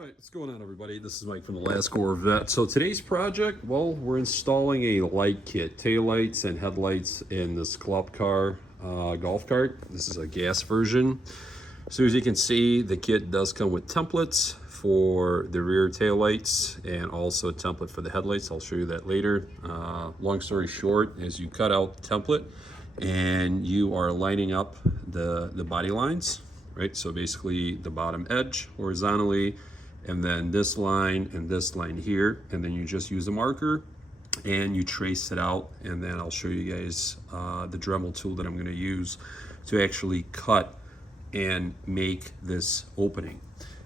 All right, what's going on, everybody? This is Mike from the Last Corvette. So today's project, well, we're installing a light kit, taillights and headlights in this club car, golf cart. This is a gas version. So as you can see, the kit does come with templates for the rear taillights and also a template for the headlights. I'll show you that later. Long story short is you cut out the template and you are lining up the body lines, right? So basically the bottom edge horizontally, and then this line and this line here, and then you just use a marker and you trace it out, and then I'll show you guys the Dremel tool that I'm going to use to actually cut and make this opening.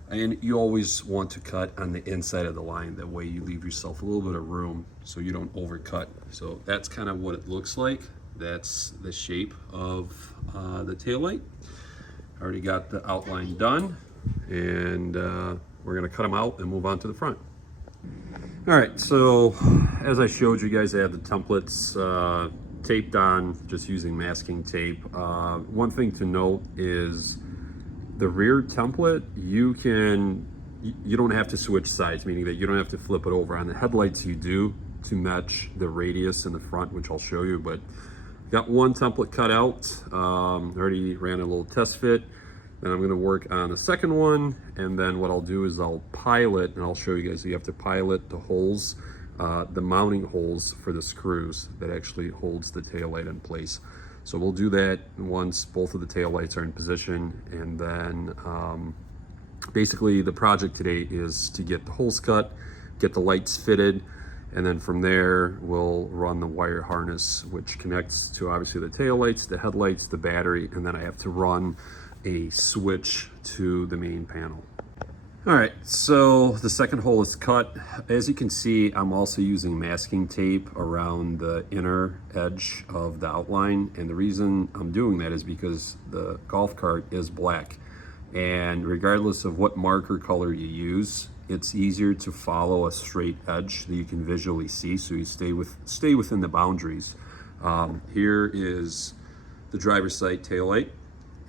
And you always want to cut on the inside of the line, that way you leave yourself a little bit of room so you don't overcut. So that's kind of what it looks like. That's the shape of the taillight. I already got the outline done, and we're gonna cut them out and move on to the front. All right, so as I showed you guys, I had the templates taped on just using masking tape. One thing to note is the rear template, you don't have to switch sides, meaning that you don't have to flip it over. On the headlights you do, to match the radius in the front, which I'll show you, but got one template cut out. Already ran a little test fit. Then I'm gonna work on the second one, and then what I'll do is I'll pilot, and I'll show you guys, you have to pilot the holes, the mounting holes for the screws that actually holds the taillight in place. So we'll do that once both of the taillights are in position, and then basically the project today is to get the holes cut, get the lights fitted, and then from there we'll run the wire harness, which connects to obviously the taillights, the headlights, the battery, and then I have to run a switch to the main panel. All right, so the second hole is cut. As you can see, I'm also using masking tape around the inner edge of the outline, and the reason I'm doing that is because the golf cart is black, and regardless of what marker color you use, it's easier to follow a straight edge that you can visually see, so you stay within the boundaries. Here is the driver's side taillight,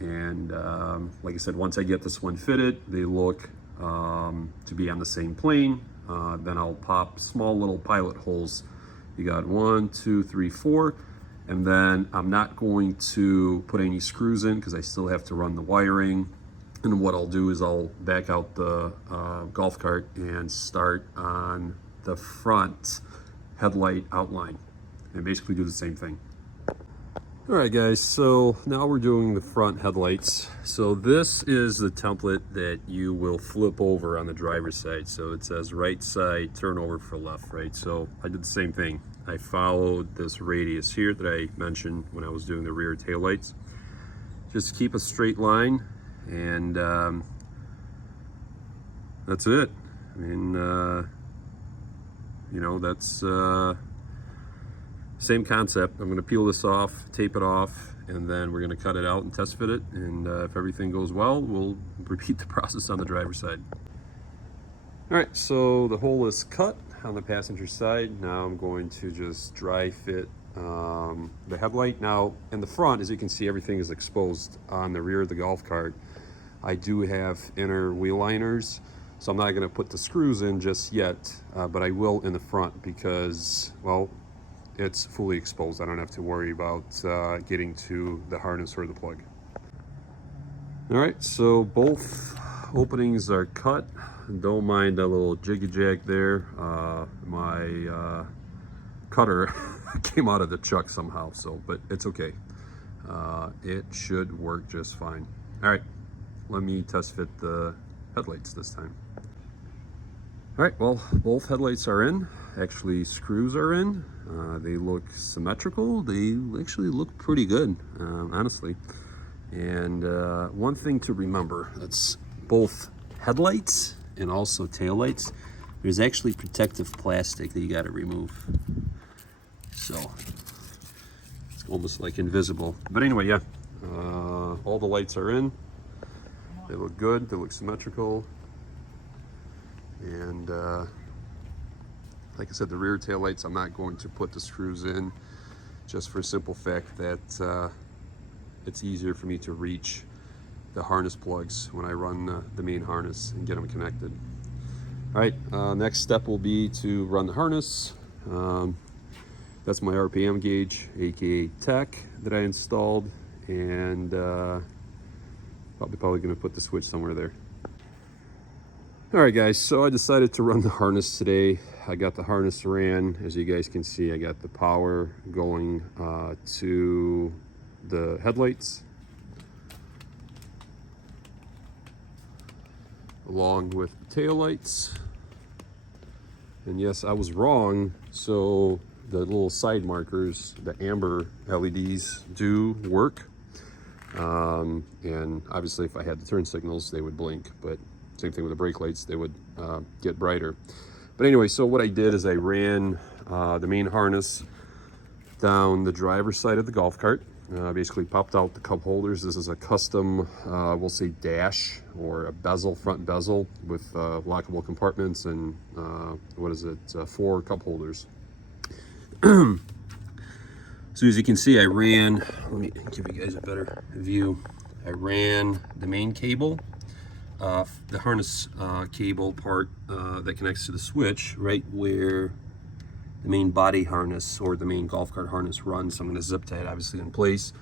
and like I said, once I get this one fitted, they look to be on the same plane. Then I'll pop small little pilot holes. You got 1, 2, 3, 4, and then I'm not going to put any screws in because I still have to run the wiring. And what I'll do is I'll back out the golf cart and start on the front headlight outline and basically do the same thing. All right, guys, so now we're doing the front headlights. So this is the template that you will flip over on the driver's side. So it says right side, turn over for left, right? So I did the same thing. I followed this radius here that I mentioned when I was doing the rear taillights. Just keep a straight line, and that's it. I mean, you know, that's same concept. I'm going to peel this off, tape it off, and then we're going to cut it out and test fit it. And if everything goes well, we'll repeat the process on the driver's side. All right, so the hole is cut on the passenger side. Now I'm going to just dry fit the headlight. Now in the front, as you can see, everything is exposed. On the rear of the golf cart, I do have inner wheel liners, so I'm not going to put the screws in just yet, but I will in the front because, well, it's fully exposed. I don't have to worry about getting to the harness or the plug. All right, so both openings are cut. Don't mind that little jiggy jag there. My cutter came out of the chuck somehow, so, but it's okay. It should work just fine. All right, let me test fit the headlights this time. All right, well, both headlights are in. Actually, screws are in. They look symmetrical. They actually look pretty good, honestly. And one thing to remember, that's both headlights and also taillights, there's actually protective plastic that you got to remove. So it's almost like invisible. But anyway, yeah, all the lights are in. They look good. They look symmetrical. And like I said, the rear tail lights, I'm not going to put the screws in, just for a simple fact that it's easier for me to reach the harness plugs when I run the main harness and get them connected. All right, next step will be to run the harness. That's my RPM gauge, aka tech, that I installed, and probably gonna put the switch somewhere there. All right, guys, so I decided to run the harness today. I got the harness ran. As you guys can see, I got the power going to the headlights, along with the taillights. And yes, I was wrong. So the little side markers, the amber LEDs, do work. And obviously if I had the turn signals, they would blink, but same thing with the brake lights, they would get brighter. But anyway, so what I did is I ran the main harness down the driver's side of the golf cart. Basically popped out the cup holders. This is a custom, we'll say dash or a bezel, front bezel with lockable compartments and what is it, 4 cup holders. So as you can see, I ran, let me give you guys a better view. I ran the main cable, the harness cable part that connects to the switch, right where the main body harness or the main golf cart harness runs. So I'm going to zip tie it obviously in place.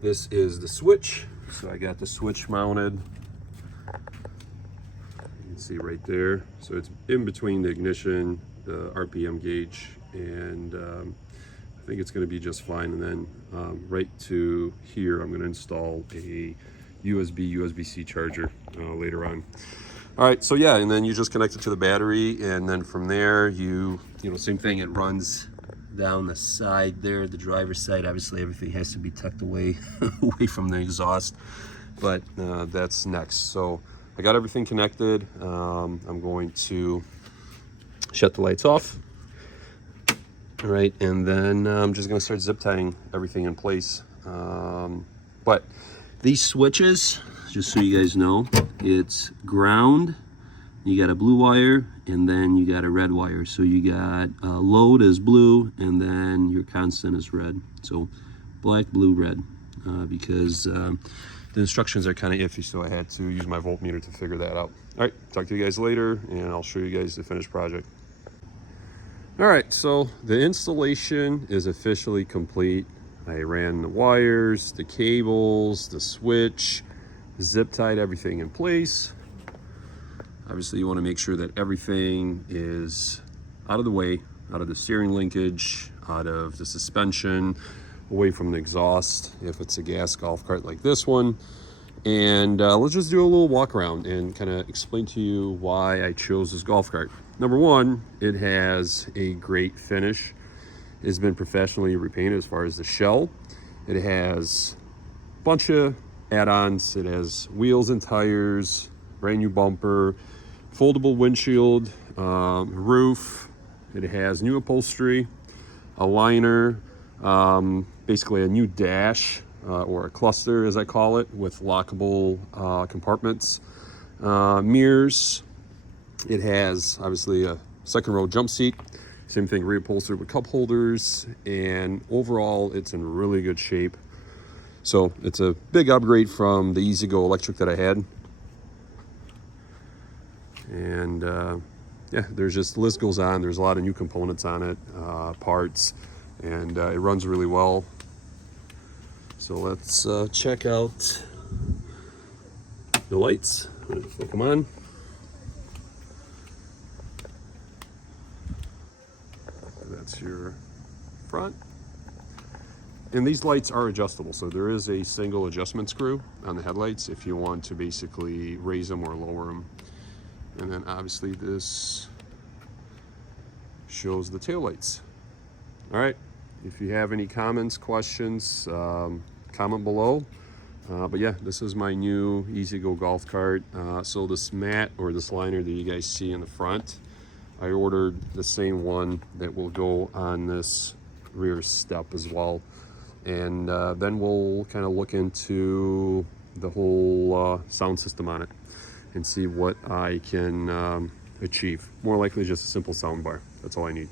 This is the switch. So I got the switch mounted. You can see right there. So it's in between the ignition, the RPM gauge, and I think it's going to be just fine. And then right to here, I'm going to install a USB-C charger later on. All right, so yeah, and then you just connect it to the battery, and then from there, you know, same thing, it runs down the side there, the driver's side. Obviously, everything has to be tucked away, away from the exhaust, but that's next. So I got everything connected. I'm going to shut the lights off. All right, and then I'm just gonna start zip tying everything in place. But these switches, just so you guys know, it's ground, you got a blue wire, and then you got a red wire. So you got load is blue, and then your constant is red. So black, blue, red, because the instructions are kind of iffy, so I had to use my voltmeter to figure that out. All right, talk to you guys later, and I'll show you guys the finished project. All right, so the installation is officially complete. I ran the wires, the cables, the switch, zip tied everything in place. Obviously you want to make sure that everything is out of the way, out of the steering linkage, out of the suspension, away from the exhaust if it's a gas golf cart like this one. And let's just do a little walk around and kind of explain to you why I chose this golf cart. Number one, it has a great finish. It's been professionally repainted as far as the shell. It has a bunch of add-ons. It has wheels and tires, brand new bumper, foldable windshield, roof. It has new upholstery, a liner, basically a new dash or a cluster as I call it, with lockable compartments, mirrors. It has obviously a second row jump seat. Same thing, reupholstered with cup holders, and overall it's in really good shape. So it's a big upgrade from the E-Z-GO electric that I had. And yeah, there's just, the list goes on. There's a lot of new components on it, parts, and it runs really well. So let's check out the lights. Flick them on. That's your front. And these lights are adjustable, so there is a single adjustment screw on the headlights if you want to basically raise them or lower them. And then obviously this shows the taillights. All right, if you have any comments, questions, comment below. But yeah, this is my new E-Z-GO golf cart. So this mat or this liner that you guys see in the front, I ordered the same one that will go on this rear step as well. And then we'll kind of look into the whole sound system on it and see what I can achieve. More likely just a simple sound bar. That's all I need.